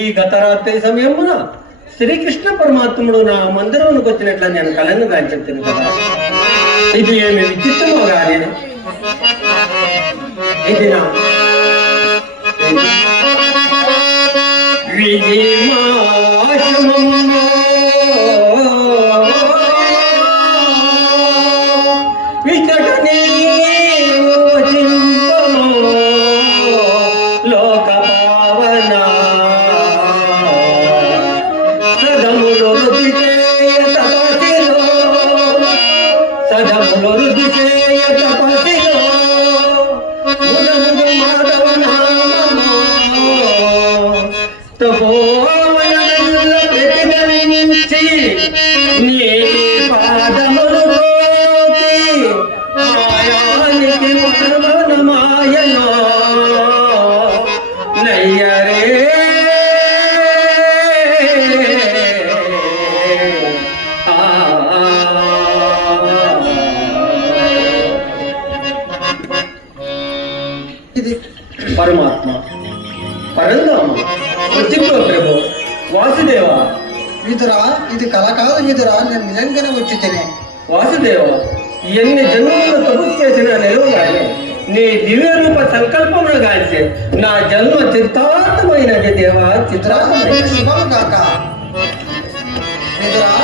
ఈ గత రాత్రి సమయమున శ్రీకృష్ణ పరమాత్ముడు నా మందిరంలోకి వచ్చినట్లు నేను కలను గాంచెప్తాను కదా. ఇది ఏమి విచిత్రమో గాని ఇది నా పరమాత్మ పరంధామ ప్రతిలో ప్రభు వాసుదేవ. విదురా, ఇది కళ కాదు విదురా, నేను నిజంగానే వచ్చి తినే. వాసుదేవ, ఎన్ని జన్మలు తపస్సు చేసినా నిలవగానే నీ దివ్య రూప సంకల్పములు గాల్చే నా జన్మ చిత్తార్థమైనది దేవా, చిత్రార్థమైన శుభం కాక. విదురా,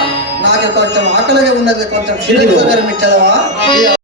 నాకు కొంచెం ఆకలిగా ఉన్నది, కొంచెం క్షీణించగలమిచ్చదవా?